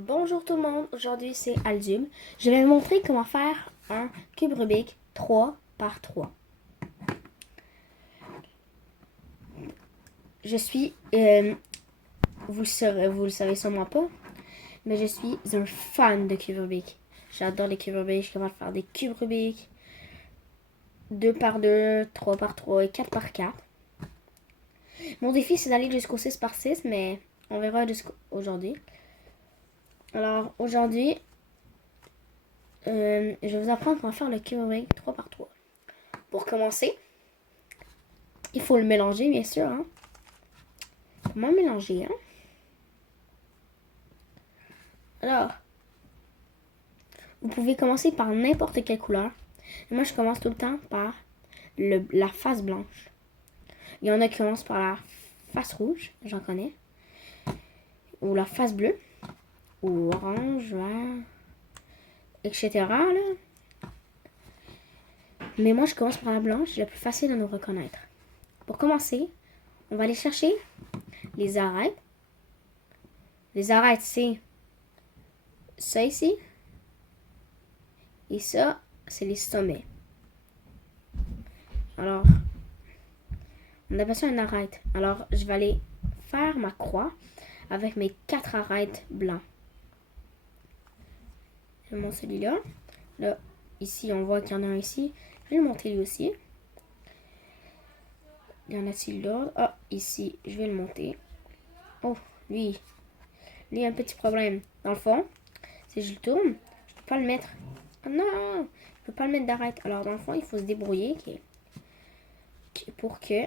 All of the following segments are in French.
Bonjour tout le monde, aujourd'hui c'est Aldum. Je vais vous montrer comment faire un cube Rubik 3 par 3. Je suis, vous le savez sûrement pas, mais je suis un fan de cube Rubik. J'adore les cubes Rubik, je suis capable de faire des cubes Rubik 2 par 2, 3 par 3 et 4 par 4. Mon défi c'est d'aller jusqu'au 6 par 6, mais on verra jusqu'aujourd'hui. Alors aujourd'hui, je vais vous apprendre comment faire le cube Rubik 3 par 3. Pour commencer, il faut le mélanger, bien sûr. Hein? Comment mélanger, hein? Alors, vous pouvez commencer par n'importe quelle couleur. Et moi, je commence tout le temps par la face blanche. Il y en a qui commencent par la face rouge, j'en connais. Ou la face bleue. Ou orange, vert, etc. Là. Mais moi, je commence par la blanche, c'est la plus facile à nous reconnaître. Pour commencer, on va aller chercher les arêtes. Les arêtes, c'est ça ici. Et ça, c'est les sommets. Alors, on appelle ça une arête. Alors, je vais aller faire ma croix avec mes 4 arêtes blancs. Je monte celui-là. Là, ici, on voit qu'il y en a un ici. Je vais le monter lui aussi. Il y en a-t-il d'autres? Ah, ici, je vais le monter. Oh, lui a un petit problème. Dans le fond, si je le tourne, je peux pas le mettre. Oh non, je peux pas le mettre d'arête. Alors, dans le fond, il faut se débrouiller pour que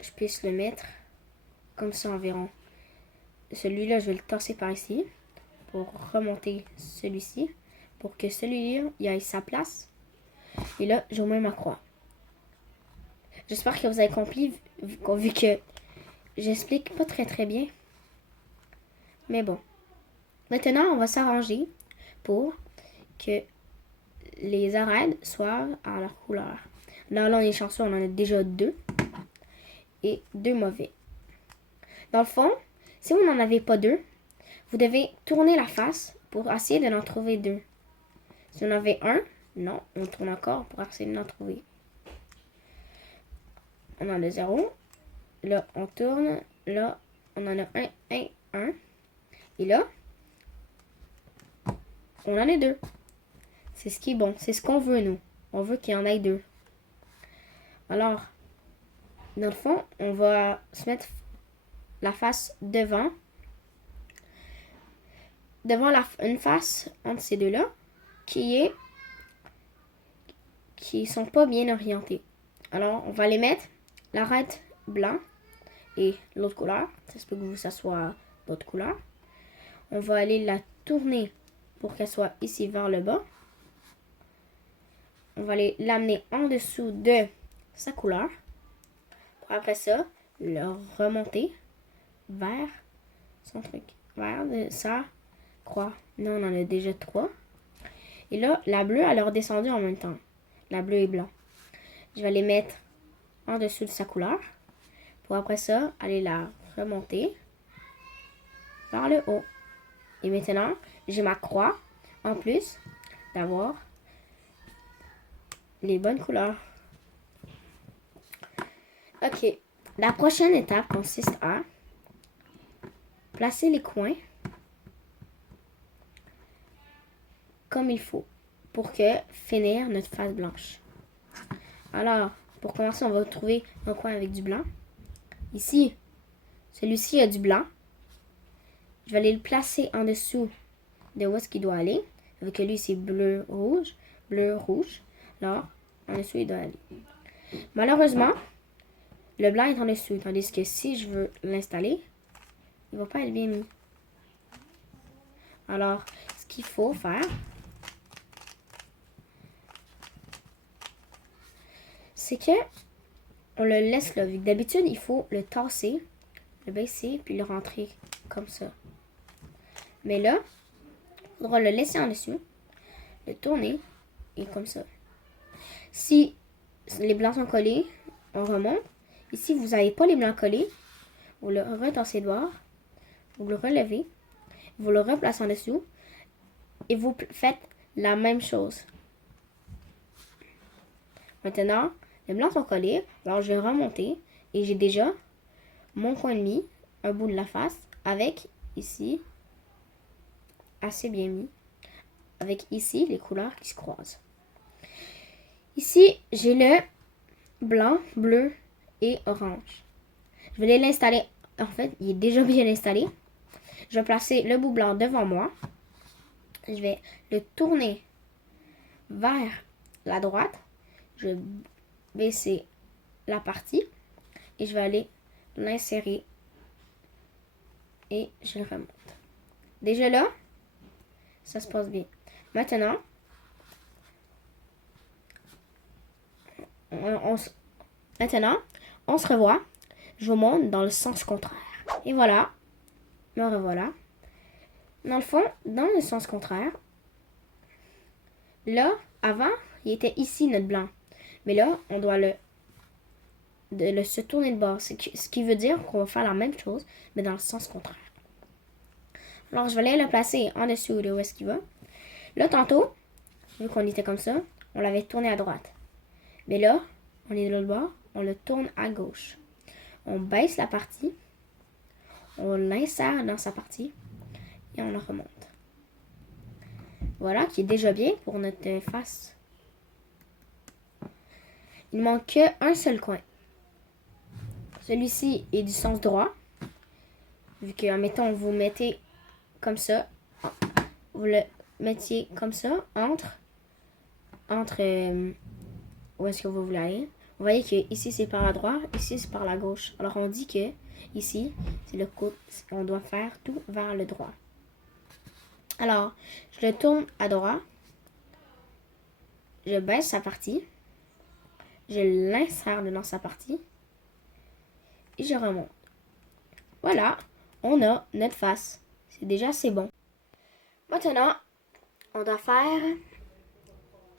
je puisse le mettre comme ça environ. Celui-là, je vais le tasser par ici pour remonter celui-ci pour que celui-là, il ait sa place. Et là, je remets ma croix. J'espère que vous avez compris vu que j'explique pas très bien. Mais bon. Maintenant, on va s'arranger pour que les arêtes soient à leur couleur. Là, on est chanceux, on en a déjà 2. Et 2 mauvais. Dans le fond, si vous n'en avez pas 2, vous devez tourner la face pour essayer de en trouver 2. Si on en avait un, non, on tourne encore pour essayer de en trouver. On en a 0. Là, on tourne. Là, on en a 1. Et là, on en a 2. C'est ce qui est bon. C'est ce qu'on veut, nous. On veut qu'il y en ait 2. Alors, dans le fond, on va se mettre la face devant. Devant une face entre ces deux-là qui sont pas bien orientés. Alors, on va les mettre l'arête blanc et l'autre couleur. Ça se peut que ça soit l'autre couleur. On va aller la tourner pour qu'elle soit ici vers le bas. On va aller l'amener en dessous de sa couleur. Pour après ça, le remonter vers son truc. Vers sa croix. Là, on en a déjà 3. Et là, la bleue, elle est redescendue en même temps. La bleue et blanc. Je vais les mettre en dessous de sa couleur. Pour après ça, aller la remonter vers le haut. Et maintenant, j'ai ma croix en plus d'avoir les bonnes couleurs. Ok. La prochaine étape consiste à placer les coins comme il faut pour finir notre face blanche. Alors, pour commencer, on va trouver un coin avec du blanc. Ici, celui-ci a du blanc. Je vais aller le placer en dessous de où est-ce qu'il doit aller. Avec lui, c'est bleu, rouge. Bleu, rouge. Alors, en dessous, il doit aller. Malheureusement, le blanc est en dessous. Tandis que si je veux l'installer, il ne va pas être bien mis. Alors, ce qu'il faut faire, c'est que on le laisse là. Vu que d'habitude, il faut le tasser, le baisser, puis le rentrer comme ça. Mais là, il faudra le laisser en dessous, le tourner, et comme ça. Si les blancs sont collés, on remonte. Et si vous n'avez pas les blancs collés, vous le retassez de bord, vous le relevez, vous le replacez en dessous et vous faites la même chose. Maintenant, les blancs sont collés, alors je vais remonter et j'ai déjà mon coin de mie, un bout de la face, avec ici, assez bien mis, avec ici les couleurs qui se croisent. Ici, j'ai le blanc, bleu et orange. Je vais l'installer. En fait, il est déjà bien installé. Je vais placer le bout blanc devant moi. Je vais le tourner vers la droite. Je vais baisser la partie et je vais aller l'insérer et je le remonte. Déjà là, ça se passe bien. Maintenant, on se revoit. Je vous montre dans le sens contraire. Et voilà, me revoilà. Dans le fond, dans le sens contraire, là, avant, il était ici notre blanc. Mais là, on doit se tourner de bord. Ce qui veut dire qu'on va faire la même chose, mais dans le sens contraire. Alors, je vais aller le placer en dessous de où est-ce qu'il va. Là, tantôt, vu qu'on était comme ça, on l'avait tourné à droite. Mais là, on est de l'autre bord, on le tourne à gauche. On baisse la partie, on l'insère dans sa partie et on le remonte. Voilà, qui est déjà bien pour notre face. Il ne manque qu'un seul coin. Celui-ci est du sens droit. Vu que, admettons, vous mettez comme ça, vous le mettiez comme ça, entre où est-ce que vous voulez aller. Vous voyez que ici c'est par la droite, ici c'est par la gauche. Alors on dit que ici c'est le côté, on doit faire tout vers le droit. Alors je le tourne à droite, je baisse sa partie, je l'insère dans sa partie et je remonte. Voilà, on a notre face. C'est déjà assez bon. Maintenant, on doit faire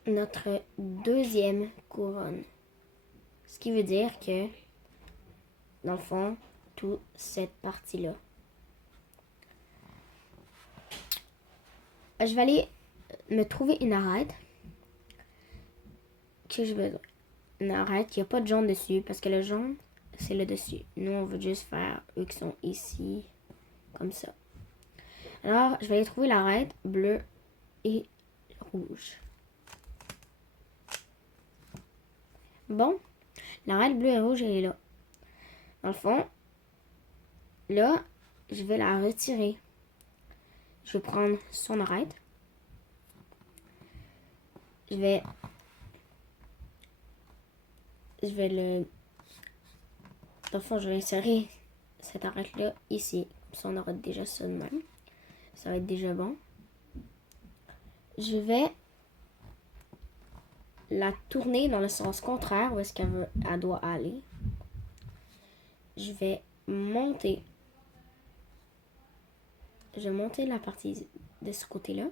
notre deuxième couronne. Ce qui veut dire que, dans le fond, toute cette partie-là. Je vais aller me trouver une arête que j'ai besoin. Une arête qui n'a pas de jaune dessus, parce que le jaune, c'est le dessus. Nous, on veut juste faire eux qui sont ici, comme ça. Alors, je vais aller trouver l'arête bleue et rouge. Bon, l'arête bleue et rouge, elle est là. Dans le fond, là, je vais la retirer. Je vais prendre son arête. Je vais le... Dans le fond, je vais insérer cette arête-là ici. Comme ça, on aura déjà ça de même. Ça va être déjà bon. Je vais la tourner dans le sens contraire où est-ce qu'elle doit aller. Je vais monter. Je vais monter la partie de ce côté-là.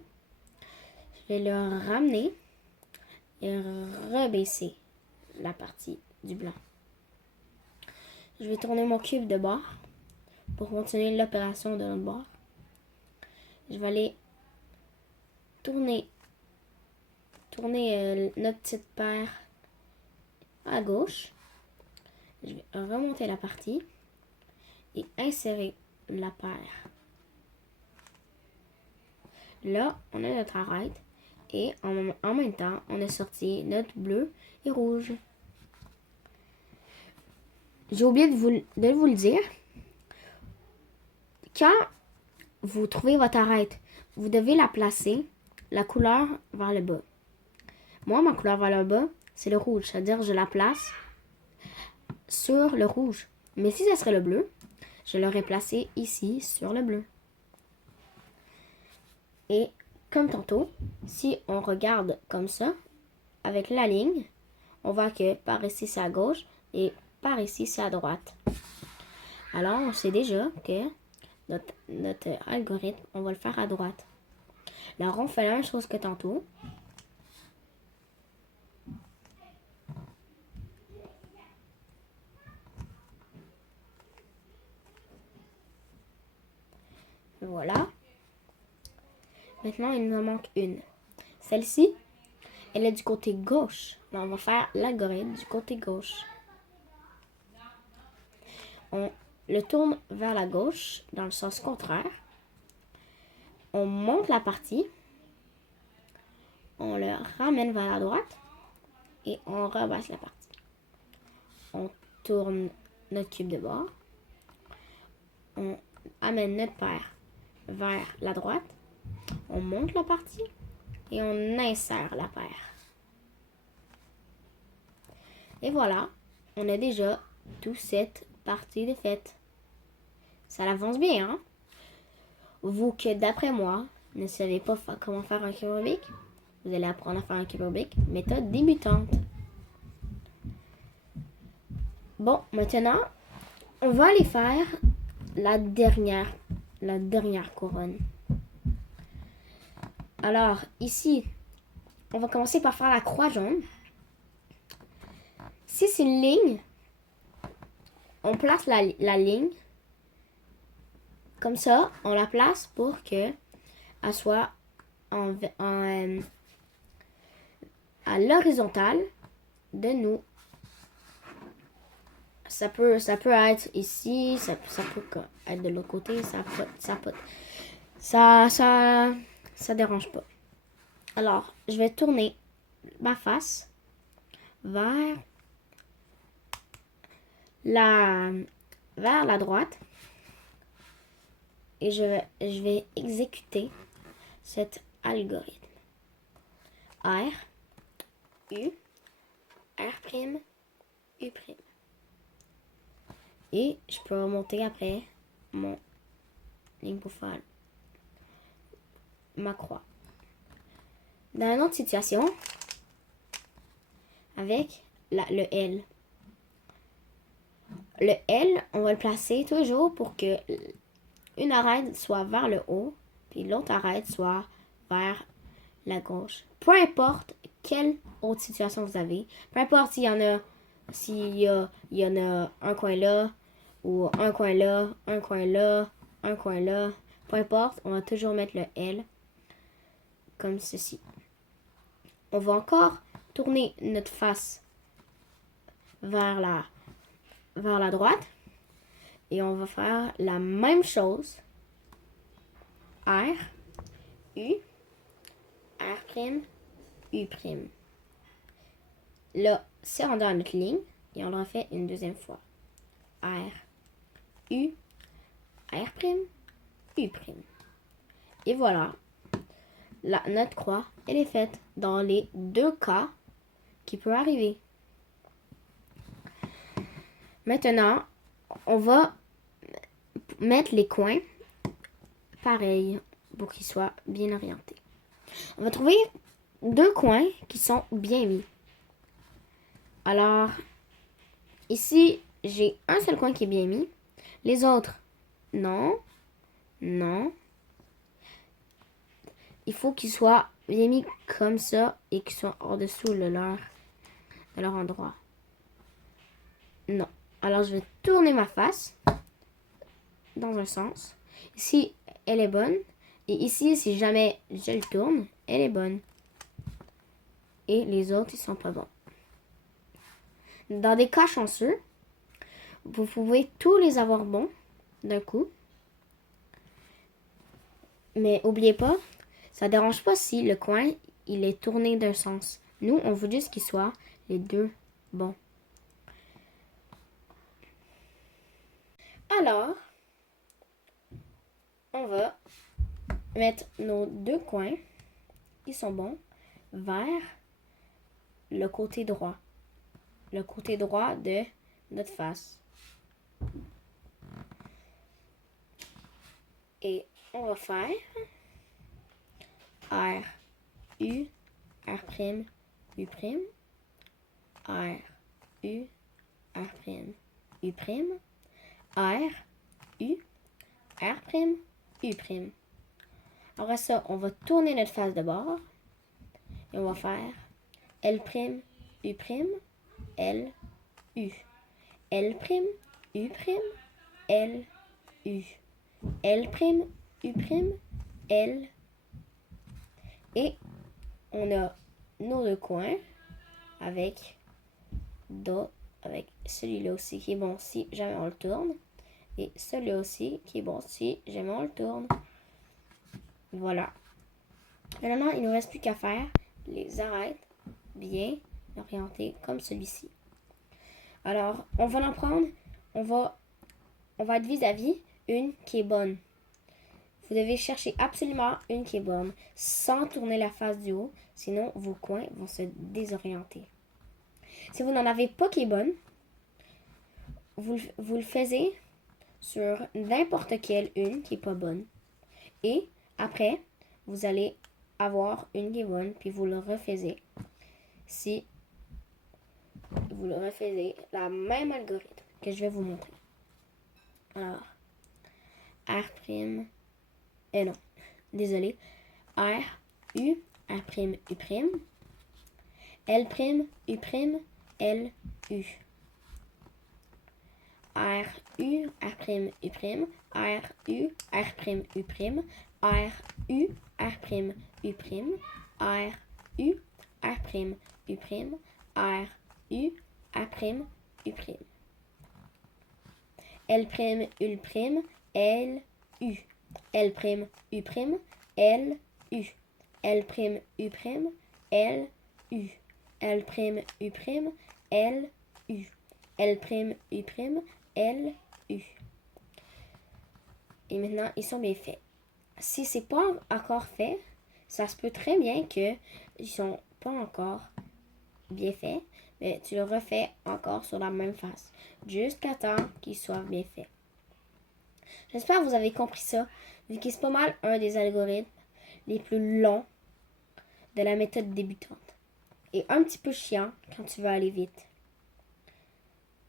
Je vais le ramener et rebaisser la partie du blanc. Je vais tourner mon cube de bord pour continuer l'opération de l'autre bord. Je vais aller tourner notre petite paire à gauche. Je vais remonter la partie et insérer la paire. Là, on a notre arête et en même temps, on a sorti notre bleu et rouge. J'ai oublié de vous le dire. Quand vous trouvez votre arête, vous devez la placer, la couleur vers le bas. Moi, ma couleur vers le bas, c'est le rouge. C'est-à-dire que je la place sur le rouge. Mais si ça serait le bleu, je l'aurais placé ici sur le bleu. Et comme tantôt, si on regarde comme ça, avec la ligne, on voit que par ici c'est à gauche et par ici c'est à droite. Alors on sait déjà que notre algorithme, on va le faire à droite. Alors on fait la même chose que tantôt. Voilà. Maintenant, il nous en manque une. Celle-ci, elle est du côté gauche. Là, on va faire l'algorithme du côté gauche. On le tourne vers la gauche, dans le sens contraire. On monte la partie. On le ramène vers la droite. Et on rebaisse la partie. On tourne notre cube de bord. On amène notre paire vers la droite. On monte la partie. Et on insère la paire. Et voilà, on a déjà toute cette partie de faite. Ça avance bien, hein? Vous que d'après moi, ne savez pas comment faire un cube Rubik, vous allez apprendre à faire un cube Rubik, méthode débutante. Bon, maintenant, on va aller faire la dernière couronne. Alors, ici, on va commencer par faire la croix jaune. Si c'est une ligne, on place la ligne. Comme ça, on la place pour que elle soit à l'horizontale de nous. Ça peut être ici, ça peut être de l'autre côté, ça dérange pas. Alors, je vais tourner ma face vers la droite et je vais exécuter cet algorithme. R, U, R', U'. Et je peux remonter après mon ligne pour faire ma croix. Dans une autre situation, avec le L. Le L, on va le placer toujours pour que une arête soit vers le haut, puis l'autre arête soit vers la gauche. Peu importe quelle autre situation vous avez, peu importe s'il y en a un coin là, ou un coin là, un coin là, un coin là, peu importe, on va toujours mettre le L comme ceci. On va encore tourner notre face vers la droite et on va faire la même chose. R, U, R', U'. Là, c'est rendu à notre ligne et on le refait une deuxième fois. R, U, R', U'. Et voilà, notre croix, elle est faite dans les deux cas qui peuvent arriver. Maintenant, on va mettre les coins pareil pour qu'ils soient bien orientés. On va trouver deux coins qui sont bien mis. Alors, ici, j'ai un seul coin qui est bien mis. Les autres, non, non. Il faut qu'ils soient bien mis comme ça et qu'ils soient en-dessous de leur endroit. Non. Alors, je vais tourner ma face dans un sens. Ici, elle est bonne. Et ici, si jamais je le tourne, elle est bonne. Et les autres, ils sont pas bons. Dans des cas chanceux, vous pouvez tous les avoir bons d'un coup. Mais n'oubliez pas, ça ne dérange pas si le coin, il est tourné d'un sens. Nous, on veut juste qu'ils soient les deux bons. Alors, on va mettre nos deux coins, ils sont bons, vers le côté droit. Le côté droit de notre face. Et on va faire R, U, R', U', R, U, R', U', R, U, R', U'. Après ça, on va tourner notre face de bord et on va faire L', U', L, U. L', U', L, U. L', U', L, Et on a nos deux coins avec celui-là aussi qui est bon si jamais on le tourne. Et celui-là aussi qui est bon si jamais on le tourne. Voilà. Maintenant, il ne nous reste plus qu'à faire les arêtes bien orientées comme celui-ci. Alors, on va en prendre, on va être vis-à-vis une qui est bonne. Vous devez chercher absolument une qui est bonne, sans tourner la face du haut, sinon vos coins vont se désorienter. Si vous n'en avez pas qui est bonne, vous le faites sur n'importe quelle une qui n'est pas bonne. Et après, vous allez avoir une qui est bonne, puis vous le refaites. Si vous le refaites, la même algorithme que je vais vous montrer. Alors, R', non, désolé, R, U, R', U', L', U', L, U. R, U, R', U', R, U, R', U', R, U, R', U', R, U, R', U', R, U, R', U'. L', U', L, U. L', U', L, U. L', U', L, U. L', U', L, U. L', U', L, U. Et maintenant, ils sont bien faits. Si c'est pas encore fait, ça se peut très bien qu'ils sont pas encore bien faits, mais tu le refais encore sur la même face, jusqu'à temps qu'ils soient bien faits. J'espère que vous avez compris ça, vu que c'est pas mal un des algorithmes les plus longs de la méthode débutante. Et un petit peu chiant quand tu veux aller vite.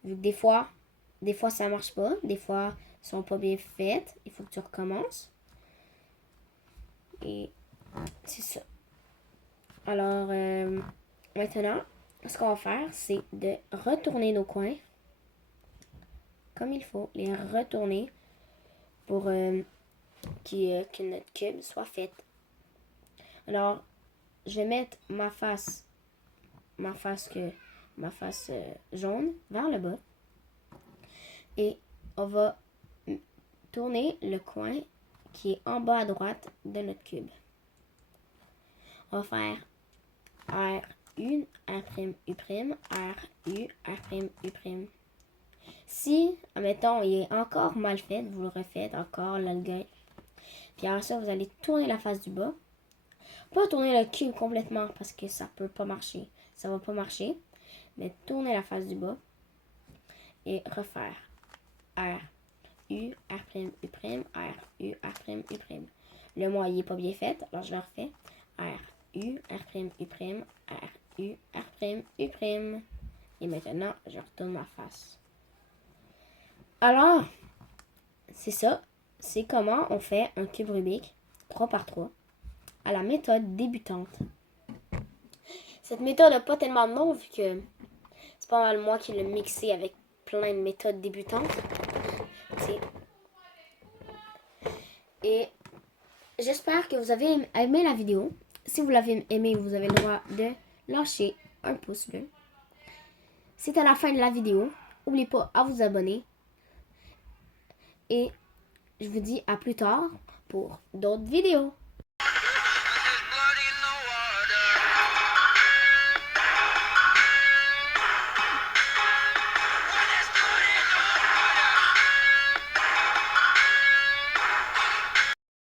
Vu que des fois ça marche pas, des fois ils sont pas bien faites, il faut que tu recommences. Et c'est ça. Alors, maintenant, ce qu'on va faire, c'est de retourner nos coins comme il faut, les retourner pour que notre cube soit fait. Alors, je vais mettre ma face jaune vers le bas et on va tourner le coin qui est en bas à droite de notre cube. On va faire R, U, R', U', R, U, R', U'. Si, admettons, il est encore mal fait, vous le refaites encore l'algorithme. Puis après ça, vous allez tourner la face du bas. Pas tourner le cube complètement parce que ça peut pas marcher. Ça va pas marcher. Mais tourner la face du bas et refaire R, U, R', U', R, U, R', U'. Le moi, il est pas bien fait, alors je le refais. R, U, R', U', R, U, R', U'. Et maintenant, je retourne ma face. Alors, c'est ça. C'est comment on fait un cube Rubik 3x3 à la méthode débutante. Cette méthode n'a pas tellement de nom vu que c'est pas mal moi qui l'ai mixé avec plein de méthodes débutantes. Et j'espère que vous avez aimé la vidéo. Si vous l'avez aimé, vous avez le droit de lâcher un pouce bleu. C'est à la fin de la vidéo. N'oubliez pas à vous abonner. Et je vous dis à plus tard pour d'autres vidéos.